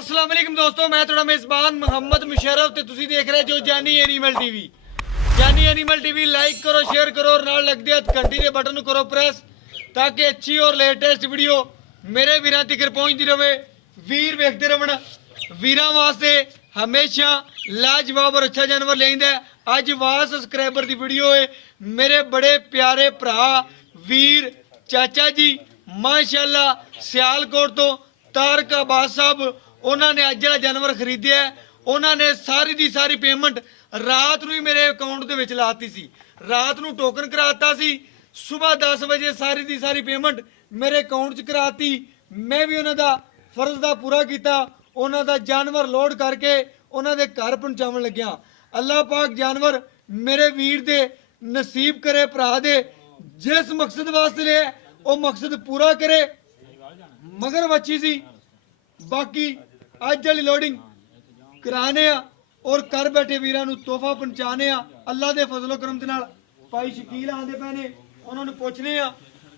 अस्सलाम वालेकुम दोस्तों, मैं थोड़ा मेज़बान मोहम्मद मुशर्रफ ते तुसी देख रहे जो जानी एनिमल टीवी। जानी एनिमल टीवी लाइक करो, शेयर करो और नाल लग दिया घंटी के बटन को करो प्रेस ताकि अच्छी और लेटेस्ट वीडियो मेरे वीरां तक पहुंचती रहे। वीर वेखते रहना, वीरां वास्ते हमेशा लाजवाब और अच्छा जानवर लेंदा है। अज वाह सब्सक्राइबर की वीडियो है मेरे बड़े प्यारे भरा वीर चाचा जी माशाअल्लाह सियालकोट तो तारक अब्बास साहब, उन्होंने अज जो जानवर खरीदया है उन्होंने सारी की सारी पेमेंट रात को ही मेरे अकाउंट के विच लाती सी। रात को टोकन कराता सी, सुबह 10 बजे सारी की सारी पेमेंट मेरे अकाउंट च कराती। मैं भी उन्हों का फर्ज का पूरा किया, उन्हों का जानवर लोड करके उन्होंने घर पहुँचावन लग्या। अल्लाह पाक जानवर मेरे वीर दे नसीब करे, भरा दे जिस मकसद वास्ते लिया वो मकसद पूरा करे। मगर बच्ची सी बाकी अज वाली लोडिंग कराने और घर बैठे वीरां नूं तोहफा पहुंचाने। अल्लाह के फजलो करम दे नाल भाई शकील आंदे पे ने, उन्होंने पुछने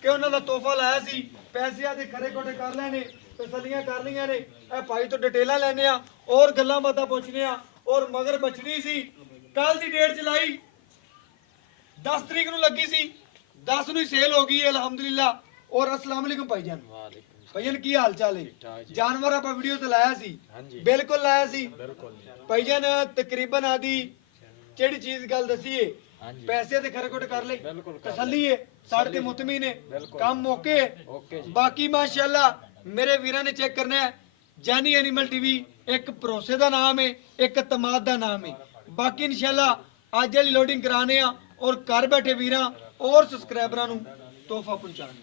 कि उन्होंने तोहफा लाया सी, पैसे के खरे खोटे कर लेने, तसलियां कर लिया ने। भाई तो डिटेल लैने और गल्लां बातां पुछने। और मगर बचनी सी कल की डेट चलाई 10 तरीक नूं लगी सी, 10 नूं सेल हो गई अल्हम्दुलिल्लाह। और अस्सलाम वालेकुम भाईजान। भाईजान की हाल चाल है? जानवर आप वीडियो तो लाया सी, बिल्कुल लाया सी भाईजान। तकरीबन आदि जेड़ी चीज गल दसी है पैसे ते खरे खोटे कर ले, तसल्ली है, साढ़े ते मुतमीन है, काम मौके है। बाकी माशाअल्लाह मेरे वीरां ने चेक करना है। जानी एनिमल टीवी एक भरोसे का नाम है, एक तमाद का नाम है। बाकी इंशाल्लाह अज वाली लोडिंग कराने और घर बैठे वीरां और सबसक्राइबरां नूं तोहफा पहुंचाने।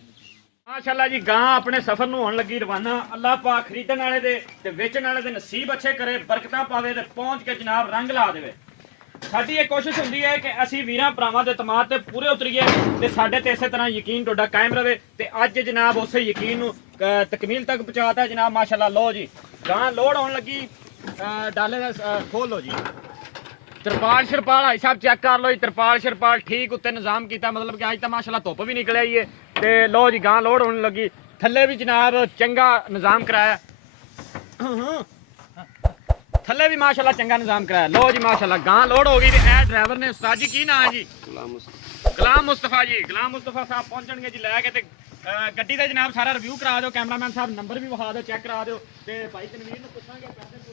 माशाअल्लाह जी गां अपने सफर ਨੂੰ ਹੋਣ ਲੱਗੀ ਰਵਾਨਾ। ਅੱਲਾਹ ਪਾਕ ਖਰੀਦਣ ਵਾਲੇ ਦੇ ਤੇ ਵੇਚਣ ਵਾਲੇ ਦੇ ਨਸੀਬ ਅੱਛੇ ਕਰੇ, ਬਰਕਤਾਂ ਪਾਵੇ ਤੇ ਪਹੁੰਚ ਕੇ ਜਨਾਬ ਰੰਗ ਲਾ ਦੇਵੇ। ਸਾਡੀ ਇਹ ਕੋਸ਼ਿਸ਼ ਹੁੰਦੀ ਹੈ ਕਿ ਅਸੀਂ ਵੀਰਾਂ ਭਰਾਵਾਂ ਦੇ ਤਮਾਦ ਤੇ ਪੂਰੇ ਉਤਰੀਏ ਤੇ ਸਾਡੇ ਤੇ ਇਸੇ ਤਰ੍ਹਾਂ ਯਕੀਨ ਤੁਹਾਡਾ ਕਾਇਮ ਰਵੇ। ਤੇ ਅੱਜ ਜਨਾਬ ਉਸੇ ਯਕੀਨ ਨੂੰ ਤਕਮੀਲ ਤੱਕ ਪਹੁੰਚਾਤਾ ਜਨਾਬ ਮਾਸ਼ਾਅੱਲਾ। ਲੋ ਜੀ ਗਾਂ ਲੋਡ ਹੋਣ ਲੱਗੀ, ਡਾਲੇ ਦਾ ਖੋਲ ਲੋ ਜੀ। ਤਰਪਾਲ ਸ਼ਰਪਾਲ ਭਾਈ ਸਾਹਿਬ ਚੈੱਕ ਕਰ ਲਓ ਜੀ, ਤਰਪਾਲ ਸ਼ਰਪਾਲ ਠੀਕ ਉੱਤੇ ਨਿਜ਼ਾਮ ਕੀਤਾ, ਮਤਲਬ ਕਿ ਅੱਜ ਤਾਂ ਮਾਸ਼ਾਅੱਲਾ ਧੁੱਪ ਵੀ ਨਿਕਲ ਆਈ ਹੈ। ਤੇ ਲੋ ਜੀ ਗਾਂ ਲੋਡ ਹੋਣ ਲੱਗੀ, ਥੱਲੇ ਵੀ ਜਨਾਬ ਚੰਗਾ ਨਿਜ਼ਾਮ ਕਰਾਇਆ, ਥੱਲੇ ਵੀ ਮਾਸ਼ਾਅੱਲਾ ਚੰਗਾ ਨਿਜ਼ਾਮ ਕਰਾਇਆ। ਲੋ ਜੀ ਮਾਸ਼ਾਅੱਲਾ ਗਾਂ ਲੋਡ ਹੋ ਗਈ। ਤੇ ਇਹ ਡਰਾਈਵਰ ਨੇ ਉਸਤਾਦ ਜੀ ਕੀ ਨਾਂ ਹੈ ਜੀ? ਗੁਲਾਮ ਮੁਸਤਫਾ ਜੀ। ਗੁਲਾਮ ਮੁਸਤਫਾ ਸਾਹਿਬ ਪਹੁੰਚਣਗੇ ਜੀ ਲੈ ਕੇ। ਤੇ ਗੱਡੀ ਦਾ ਜਨਾਬ ਸਾਰਾ ਰਿਵਿਊ ਕਰਾ ਦਿਓ, ਕੈਮਰਾਮੈਨ ਸਾਹਿਬ ਨੰਬਰ ਵੀ ਵਿਖਾ ਦਿਓ, ਚੈੱਕ ਕਰਾ ਦਿਓ। ਤੇ ਭਾਈ ਤਨਵੀਰ ਨੂੰ ਪੁੱਛਾਂਗੇ ਪੈਸੇ